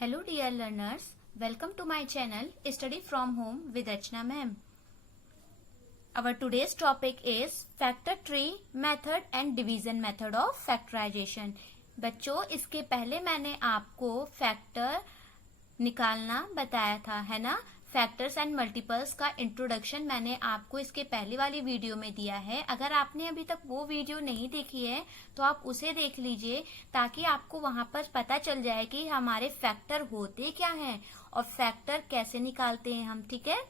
Hello dear learners, welcome to my channel Study from Home with Rachna ma'am. Our today's topic is factor tree method and division method of factorization. बच्चों इसके पहले मैंने आपको factor निकालना बताया था, है ना। फैक्टर्स एंड मल्टीपल्स का इंट्रोडक्शन मैंने आपको इसके पहले वाली वीडियो में दिया है। अगर आपने अभी तक वो वीडियो नहीं देखी है तो आप उसे देख लीजिए, ताकि आपको वहां पर पता चल जाए कि हमारे फैक्टर होते क्या हैं और फैक्टर कैसे निकालते हैं हम, ठीक है।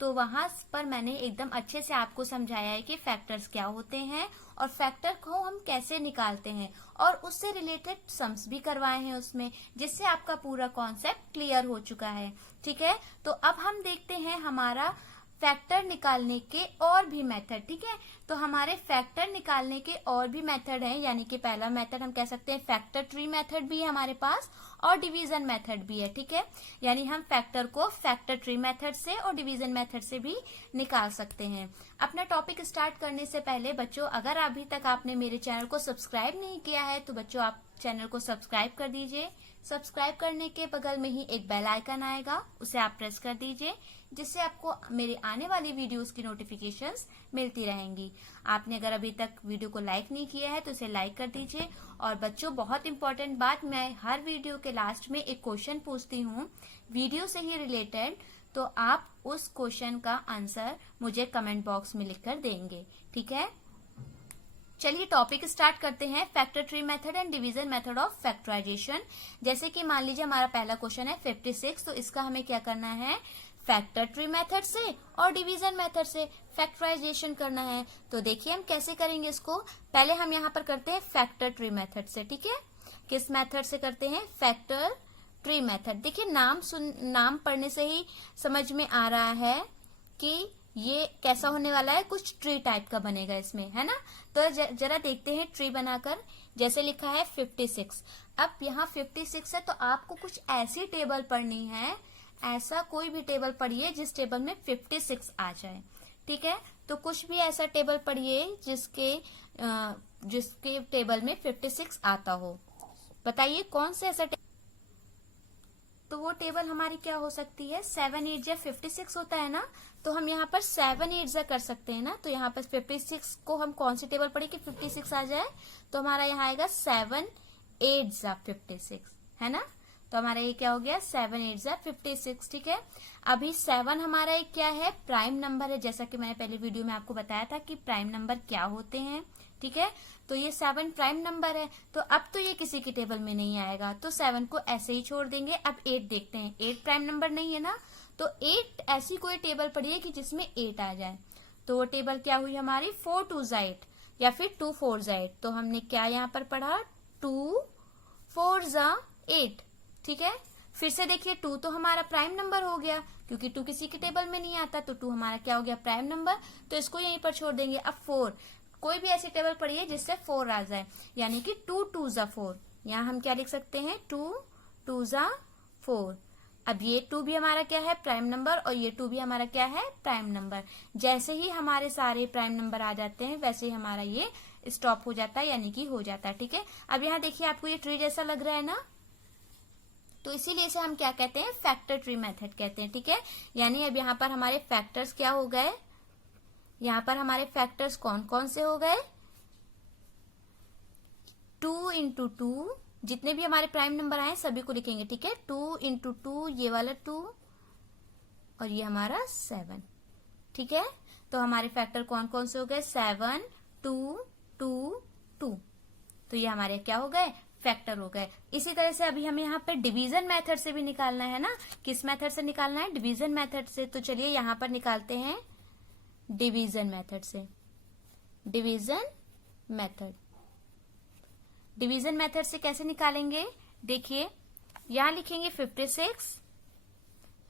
तो वहां पर मैंने एकदम अच्छे से आपको समझाया है कि फैक्टर्स क्या होते हैं और फैक्टर को हम कैसे निकालते हैं, और उससे रिलेटेड सम्स भी करवाए हैं उसमें, जिससे आपका पूरा कॉन्सेप्ट क्लियर हो चुका है, ठीक है। तो अब हम देखते हैं हमारा फैक्टर निकालने के और भी मेथड, ठीक है। तो हमारे फैक्टर निकालने के और भी मेथड हैं, यानी कि पहला मेथड हम कह सकते हैं फैक्टर ट्री मेथड भी है हमारे पास और डिवीजन मेथड भी है, ठीक है। यानी हम फैक्टर को फैक्टर ट्री मेथड से और डिवीजन मेथड से भी निकाल सकते हैं। अपना टॉपिक स्टार्ट करने से पहले बच्चों, अगर अभी तक आपने मेरे चैनल को सब्सक्राइब नहीं किया है तो बच्चों आप चैनल को सब्सक्राइब कर दीजिए। सब्सक्राइब करने के बगल में ही एक बेल आइकन आएगा, उसे आप प्रेस कर दीजिए, जिससे आपको मेरे आने वाली वीडियोस की नोटिफिकेशंस मिलती रहेंगी। आपने अगर अभी तक वीडियो को लाइक नहीं किया है तो इसे लाइक कर दीजिए। और बच्चों बहुत इंपॉर्टेंट बात, मैं हर वीडियो के लास्ट में एक क्वेश्चन पूछती हूँ वीडियो से ही रिलेटेड, तो आप उस क्वेश्चन का आंसर मुझे कमेंट बॉक्स में लिखकर देंगे, ठीक है। चलिए टॉपिक स्टार्ट करते हैं, factor tree method and division method of factorization. जैसे कि मान लीजिए हमारा पहला क्वेश्चन है 56, तो इसका हमें क्या करना है, फैक्टर ट्री मेथड से और डिवीजन मेथड से फैक्टराइजेशन करना है। तो देखिए हम कैसे करेंगे इसको। पहले हम यहाँ पर करते हैं फैक्टर ट्री मेथड से, ठीक है। किस मेथड से करते हैं, फैक्टर ट्री मेथड। देखिए नाम पढ़ने से ही समझ में आ रहा है कि ये कैसा होने वाला है, कुछ ट्री टाइप का बनेगा इसमें, है ना। तो जरा देखते हैं ट्री बनाकर। जैसे लिखा है 56, अब यहाँ 56 है तो आपको कुछ ऐसी टेबल पढ़नी है, ऐसा कोई भी टेबल पढ़िए जिस टेबल में 56 आ जाए, ठीक है। तो कुछ भी ऐसा टेबल पढ़िए जिसके टेबल में 56 आता हो। बताइए कौन से ऐसा तो वो टेबल हमारी क्या हो सकती है, 7 8 या 56 होता है ना। तो हम यहाँ पर 7 8 जा कर सकते हैं ना। तो यहाँ पर 56 को हम कौन सी टेबल पढ़े कि 56 आ जाए, तो हमारा यहाँ आएगा 7 8 जा 56, है ना। तो हमारा ये क्या हो गया, 7 8 जा 56, ठीक है। अभी 7 हमारा एक क्या है, प्राइम नंबर है, जैसा कि मैंने पहले वीडियो में आपको बताया था कि प्राइम नंबर क्या होते हैं, ठीक है। तो ये 7 प्राइम नंबर है, तो अब तो ये किसी की टेबल में नहीं आएगा, तो 7 को ऐसे ही छोड़ देंगे। अब 8 देखते हैं, 8 प्राइम नंबर नहीं है ना, तो 8 ऐसी कोई टेबल पढ़िए कि जिसमें 8 आ जाए। तो वो टेबल क्या हुई हमारी, 4 2 जा 8 या फिर 2 4 जा 8। तो हमने क्या यहाँ पर पढ़ा, 2 4 जा 8, ठीक है। फिर से देखिए 2 तो हमारा प्राइम नंबर हो गया, क्योंकि 2 किसी की टेबल में नहीं आता, तो 2 हमारा क्या हो गया, प्राइम नंबर। तो इसको यहीं पर छोड़ देंगे। अब 4, कोई भी ऐसी टेबल पढ़िए जिससे 4 आ जाए, यानी कि 2 2 जा 4। यहाँ हम क्या लिख सकते हैं, 2 2 जा 4। अब ये 2 भी हमारा क्या है, प्राइम नंबर, और ये 2 भी हमारा क्या है, प्राइम नंबर। जैसे ही हमारे सारे प्राइम नंबर आ जाते हैं वैसे ही हमारा ये स्टॉप हो जाता है, यानी कि हो जाता है, ठीक है। अब यहाँ देखिए आपको ये ट्री जैसा लग रहा है ना, तो इसीलिए इसे हम क्या कहते हैं, फैक्टर ट्री मेथड कहते हैं, ठीक है। यानी अब यहाँ पर हमारे फैक्टर्स क्या हो गए, यहाँ पर हमारे फैक्टर्स कौन कौन से हो गए, 2 इंटू 2, जितने भी हमारे प्राइम नंबर आए सभी को लिखेंगे, ठीक है। 2 इंटू 2, ये वाला 2, और ये हमारा 7, ठीक है। तो हमारे फैक्टर कौन कौन से हो गए, 7 2 2 2। तो ये हमारे क्या हो गए, फैक्टर हो गए। इसी तरह से अभी हमें यहाँ पे डिवीजन मेथड से भी निकालना है ना। किस मेथड से निकालना है, डिवीजन मेथड से। तो चलिए यहाँ पर निकालते हैं डिवीजन मेथड से। डिवीजन मेथड, डिवीजन मेथड से कैसे निकालेंगे, देखिए यहाँ लिखेंगे 56,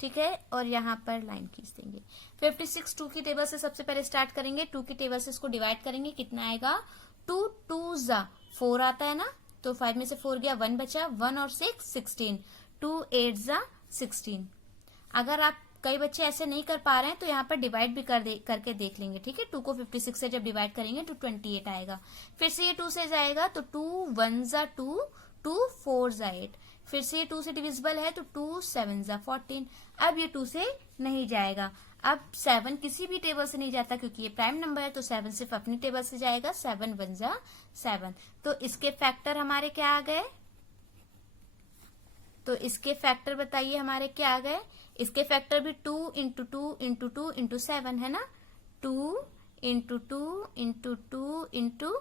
ठीक है, और यहाँ पर लाइन खींच देंगे। 56 2 की टेबल से सबसे पहले स्टार्ट करेंगे, 2 की टेबल से इसको डिवाइड करेंगे, कितना आएगा, 2 2 जा 4 आता है ना। तो 5 में से 4 गया, 1 बचा, 1 और 6 16, 2 8 जा 16। अगर आप कई बच्चे ऐसे नहीं कर पा रहे हैं तो यहाँ पर डिवाइड भी करके देख लेंगे, ठीक है। 2 को 56 से जब डिवाइड करेंगे तो 28 आएगा। फिर से ये 2 से जाएगा तो 2 1 जा 2, 2 4 जा 8, फिर से ये 2 से डिविजिबल है तो 2 7 जा 14। अब ये 2 से नहीं जाएगा। अब 7 किसी भी टेबल से नहीं जाता क्योंकि ये प्राइम नंबर है, तो 7 सिर्फ अपनी टेबल से जाएगा। 7 1 जा 7। तो इसके फैक्टर हमारे क्या आ गए? तो इसके फैक्टर बताइए हमारे क्या आ गए? इसके फैक्टर भी 2 इंटू 2 इंटू 2 इंटू 7 है ना। 2 इंटू 2 इंटू 2 इंटू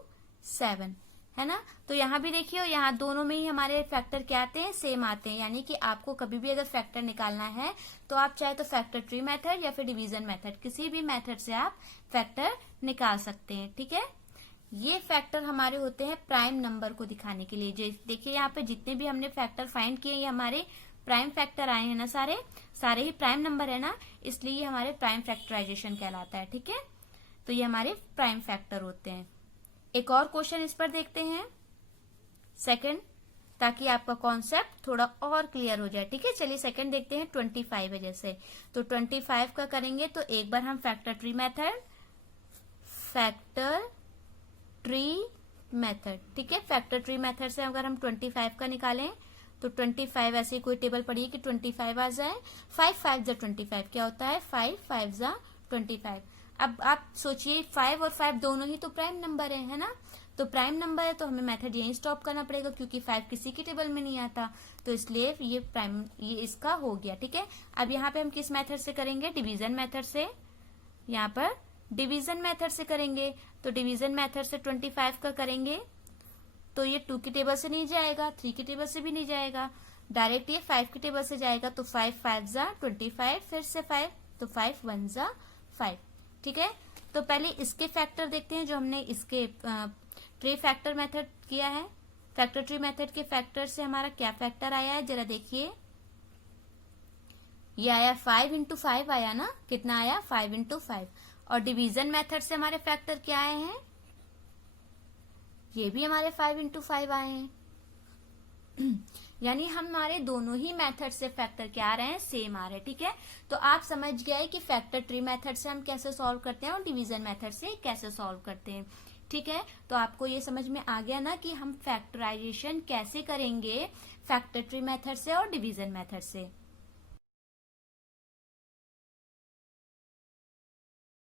7 है ना। तो यहाँ भी देखिए, यहाँ दोनों में ही हमारे फैक्टर क्या आते हैं? सेम आते हैं। यानी कि आपको कभी भी अगर फैक्टर निकालना है तो आप चाहे तो फैक्टर ट्री मेथड या फिर डिवीजन मेथड, किसी भी मेथड से आप फैक्टर निकाल सकते हैं। ठीक है, ये फैक्टर हमारे होते हैं प्राइम नंबर को दिखाने के लिए। देखिए यहाँ पे जितने भी हमने फैक्टर फाइंड किए ये हमारे प्राइम फैक्टर आए हैं ना, सारे ही प्राइम नंबर है ना, इसलिए ये हमारे प्राइम फैक्टराइजेशन कहलाता है। ठीक है, तो ये हमारे प्राइम फैक्टर होते हैं। एक और क्वेश्चन इस पर देखते हैं, सेकंड, ताकि आपका कॉन्सेप्ट थोड़ा और क्लियर हो जाए। ठीक है, चलिए सेकंड देखते हैं। 25 है जैसे, तो 25 का करेंगे तो एक बार हम फैक्टर ट्री मेथड, ठीक है, फैक्टर ट्री मेथड से अगर हम 25 का निकालें तो 25 ऐसे कोई टेबल पड़ी है कि 25 आ जाए। 5 5 जा 25 क्या होता है? 5 5 जा 25। अब आप सोचिए 5 और 5 दोनों ही तो प्राइम नंबर है ना। तो प्राइम नंबर है तो हमें मेथड यहीं स्टॉप करना पड़ेगा क्योंकि 5 किसी की टेबल में नहीं आता, तो इसलिए ये इसका हो गया। ठीक है, अब यहाँ पे हम किस मेथड से करेंगे? डिवीजन मेथड से। यहाँ पर डिवीजन मेथड से करेंगे तो डिवीजन मेथड से 25 का करेंगे तो ये 2 की टेबल से नहीं जाएगा, 3 की टेबल से भी नहीं जाएगा, डायरेक्ट ये 5 की टेबल से जाएगा। तो 5 5 जा 25, फिर से 5, तो 5 1 जा 5। ठीक है, तो पहले इसके फैक्टर देखते हैं जो हमने इसके ट्री फैक्टर मेथड किया है। फैक्टर ट्री मेथड के फैक्टर से हमारा क्या फैक्टर आया है जरा देखिए। ये आया 5 इंटू 5 आया ना, कितना आया? 5 इंटू 5। और डिवीजन मेथड से हमारे फैक्टर क्या आए हैं? ये भी हमारे 5 इंटू 5 आए हैं। यानी हमारे दोनों ही मेथड से फैक्टर क्या आ रहे हैं? सेम आ रहे हैं। ठीक है, तो आप समझ गए कि फैक्टर ट्री मेथड से हम कैसे सॉल्व करते हैं और डिवीजन मेथड से कैसे सॉल्व करते हैं। ठीक है, तो आपको ये समझ में आ गया ना कि हम फैक्टराइजेशन कैसे करेंगे फैक्टर ट्री मेथड से और डिवीजन मेथड से।